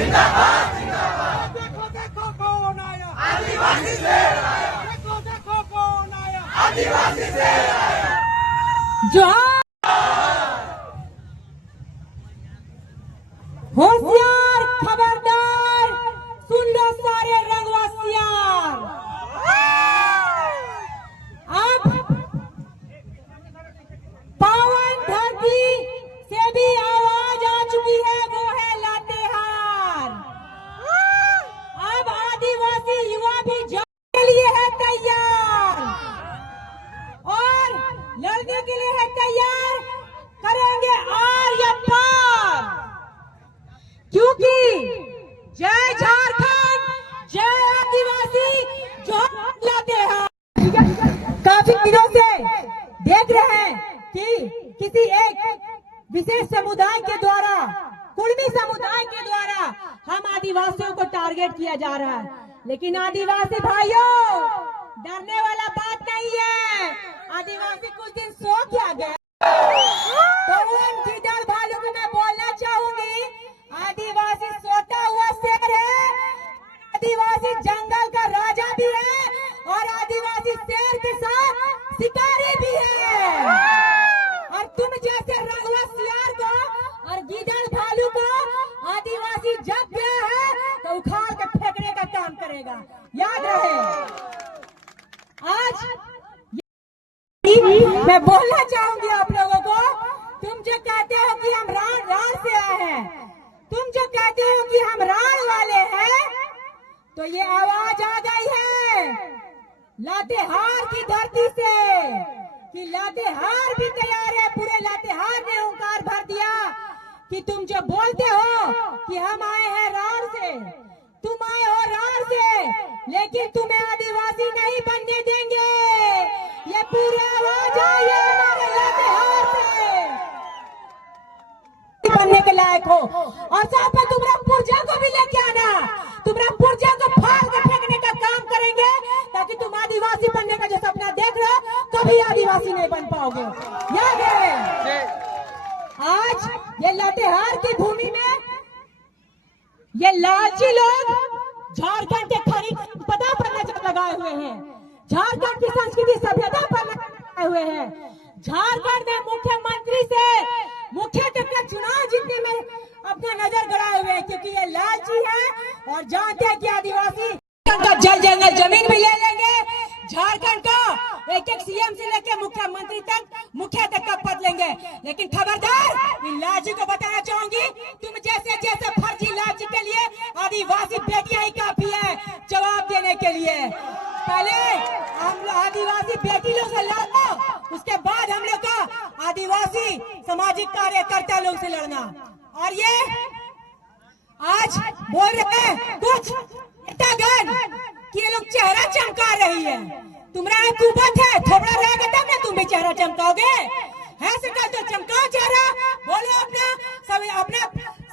जिंदाबाद जिंदाबाद। देखो देखो कौन आया, आदिवासी शेर आया। देखो देखो कौन आया, आदिवासी शेर आया। जोहार। होशियार, खबरदार, सुन लो सारे रंगवासियार। अब पावन धरती से भी आवाज आ चुकी है, वो है लातेहार। अब आदिवासी युवा भी जाने के लिए है तैयार और लड़ने के लिए है तैयार। करेंगे आर या पार, क्योंकि जय झारखंड, जय आदिवासी, जोहार लातेहार। काफी दिनों से देख रहे हैं कि किसी एक विशेष समुदाय के द्वारा, कुर्मी समुदाय के द्वारा हम आदिवासियों को टारगेट किया जा रहा है, लेकिन आदिवासी भाइयों डरने वाला बात नहीं है। आदिवासी कुछ दिन सो क्या गए, तो उन गिदड़ भालू को मैं बोलना चाहूंगी, आदिवासी सोता हुआ शेर है, आदिवासी जंगल का राजा भी है और आदिवासी शेर के साथ शिकारी भी है। और तुम जैसे रंगवासियार को और गिदड़ भालू को आदिवासी जब गया है तो उखाड़ के फेंकने का काम करेगा, याद रहे। आज मैं बोलना चाहूंगी आप लोगों को, तुम जो कहते हो कि हम राण से आए हैं, तुम जो कहते हो कि हम राण वाले हैं, तो ये आवाज आ गई है लातेहार की धरती से कि लातेहार भी तैयार है। पूरे लातेहार ने ओंकार भर दिया कि तुम जो बोलते हो कि हम आए हैं राण से, तुम आए हो राण से, लेकिन तुम्हें आदिवासी नहीं बनने देंगे। ये पूरी आवाज आई है हमारे लातेहार से, बनने के लायक हो। और साथ में तुम्हारा पुर्जा को भी लेके आना, तुम्हारा पुर्जा को फाड़ के फेंकने का काम करेंगे, ताकि तुम आदिवासी बनने का जो सपना देख रहे हो कभी आदिवासी नहीं बन पाओगे, याद है। आज ये लातेहार की भूमि में ये लालची लोग झारखंड के खरीद पता पर नजर लगाए हुए हैं, झारखंड की संस्कृति सभ्यता पर लगाए हुए हैं। झारखंड में मुख्यमंत्री से मुख्य तक का चुनाव जीतने में अपना नजर गड़ाए हुए हैं, क्योंकि ये लालची है और जानते हैं कि आदिवासी का जल जंगल जमीन भी ले लेंगे, झारखंड का एक एक सीएम से लेकर मुख्यमंत्री तक, मुखिया तक का पद लेंगे। लेकिन खबरदार, इन लालची को बताना चाहूंगी, तुम जैसे जैसे फर्जी लालची के लिए आदिवासी बेटियां ही काफी है जवाब देने के लिए। पहले हम आदिवासी बेटी लोग से लड़ना, उसके बाद हम लोग का आदिवासी सामाजिक कार्यकर्ता लोग से लड़ना। और ये आज बोल रहे हैं कुछ नेतागण कि ये लोग चेहरा चमका रही है, तुम्हारा कुबत है, थोड़ा रहेगा तब ना तुम भी चेहरा चमकाओगे। है सरकार तो चमकाओ चेहरा, बोलो अपना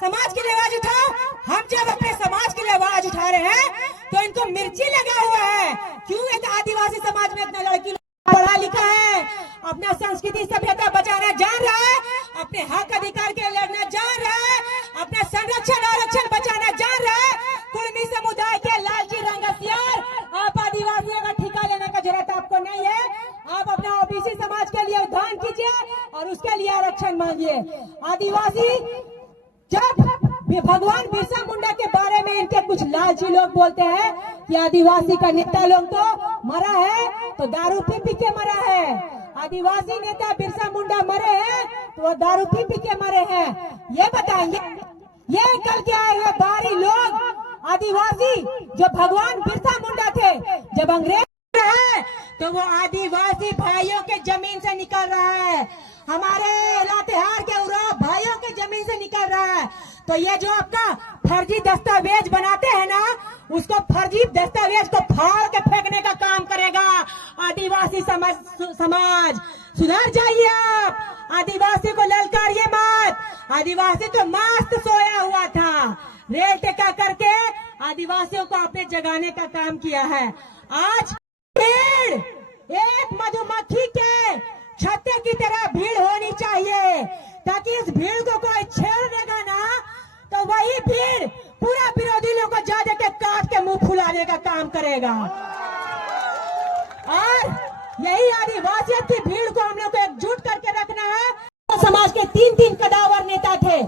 समाज के लिए आवाज उठाओ। हम जब अपने समाज के लिए आवाज उठा रहे हैं तो इनको मिर्ची लगा हुआ है, क्यों आदिवासी समाज में इतना लड़की पढ़ा लिखा है, अपना संस्कृति सभ्यता बचाना जान रहा है, अपने हक अधिकार के लिए लड़ना जान रहा है, अपना संरक्षण आरक्षण बचाना जान रहा है। कुर्मी समुदाय के लालची रंगसियार, आप आदिवासियों का ठिका लेने का जरूरत आपको नहीं है। आप अपना ओबीसी समाज के लिए उद्धान कीजिए और उसके लिए आरक्षण मांगिए। आदिवासी जब भगवान बिरसा मुंडा के बारे में इनके कुछ लालची लोग बोलते हैं कि आदिवासी का नेता लोग तो मरा है तो दारू पी पी के मरा है, आदिवासी नेता बिरसा मुंडा मरे हैं तो वो दारू पी पी के मरे हैं, ये बताएंगे। ये कल के आए हुए बाहरी लोग आदिवासी जो भगवान बिरसा मुंडा थे, जब अंग्रेज है तो वो आदिवासी भाइयों के जमीन से निकल रहा है, हमारे लातेहार के उराव भाइयों के जमीन से निकल रहा है। तो ये जो आपका फर्जी दस्तावेज बनाते हैं ना, उसको फर्जी दस्तावेज को फाड़ के फेंकने का काम करेगा आदिवासी समाज। सुधर जाइए आप, आदिवासी को ललकारिए मत। आदिवासी तो मस्त सोया हुआ था, रेल टेका करके आदिवासियों को आपने जगाने का काम किया है। आज भीड़ एक मधुमक्खी के छत्ते की तरह भीड़ होनी चाहिए, ताकि इस भीड़ को कोई छेड़ देगा ना तो वही भीड़ पूरा विरोधी लोगों को जा जाके काट के मुंह फुलाने का काम करेगा। और यही आदिवासियों की भीड़ को हम लोग को एकजुट करके रखना है। समाज के 3 कदावर नेता थे,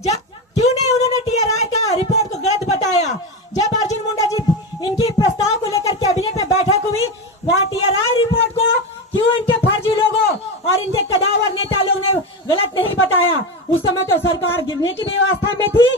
जब क्यों नहीं उन्होंने टीआरआई का रिपोर्ट को गलत बताया? जब अर्जुन मुंडा जी इनकी प्रस्ताव को लेकर कैबिनेट में बैठक हुई, वहाँ टीआरआई रिपोर्ट को क्यों इनके फर्जी लोगों और इनके कदावर नेता लोग ने गलत नहीं बताया? उस समय तो सरकार गिरने की व्यवस्था में थी,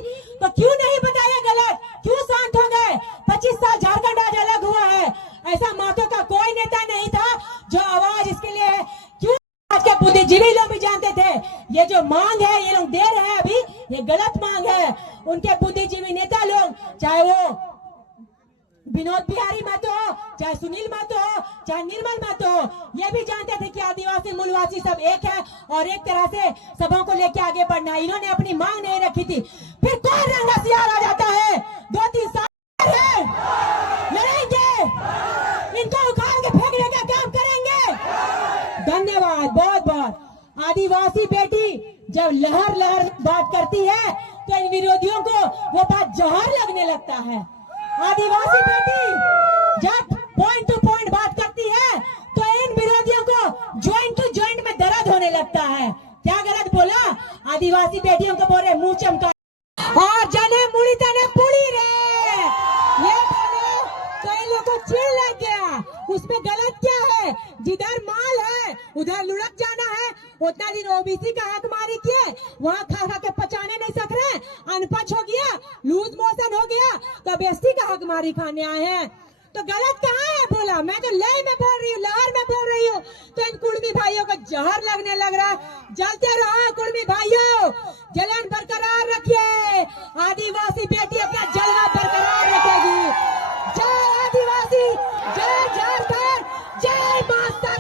तो क्यों नहीं बताया गलत? क्यों शांत हो गए? 25 साल झारखंड आज अलग हुआ है, ऐसा मातों का कोई नेता नहीं था जो आवाज इसके लिए है। क्यों आज के बुद्धिजीवी लोग भी जानते थे ये जो मांग है ये लोग दे रहे हैं अभी ये गलत मांग है। उनके बुद्धिजीवी नेता लोग, चाहे वो विनोद बिहारी महतो हो, चाहे सुनील महतो हो, चाहे निर्मल महतो हो, ये भी जानते थे कि आदिवासी मूलवासी सब एक है और एक तरह से सबों को लेके आगे बढ़ना है। इन्होंने अपनी मांग नहीं रखी थी। फिर कौन रंगसियार आ जाता है? 2-3 साल है, लड़ेंगे, इनको उखाड़ के फेंकने का काम करेंगे। धन्यवाद बहुत बहुत। आदिवासी बेटी जब लहर लहर बात करती है तो इन विरोधियों को वो बात जहर लगने लगता है। आदिवासी बेटी जब पॉइंट टू पॉइंट बात करती है तो इन विरोधियों को ज्वाइंट टू ज्वाइंट में दर्द होने लगता है। क्या गलत बोला? आदिवासी बेटियों को बोले मुंह चमका और जने मुड़ी तने पुड़ी रे, ये बोले तो इन लोगों को चिढ़ लग गया। उसमें गलत क्या है? जिधर माल है उधर लुढ़क जाना है। उतना दिन ओबीसी का हक मारी किए, वहाँ खा खा के पचाने नहीं सक रहे, अनपच हो गया, लूज मोशन हो गया, तो एसटी का हक मारी खाने आए हैं। तो गलत कहाँ है बोला? मैं तो लय में बोल रही हूँ, लहर में बोल रही हूँ। तो इन कुर्मी भाइयों को जहर लगने लग रहा। जलते रहो कुर्मी भाइयों, जलन बरकरार रखिए। आदिवासी बेटी अपना जलवा बरकरार रखेगी। जय आदिवासी, जय झारखंड, जय मास्टर,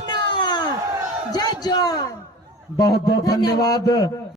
जय जवान। बहुत बहुत धन्यवाद।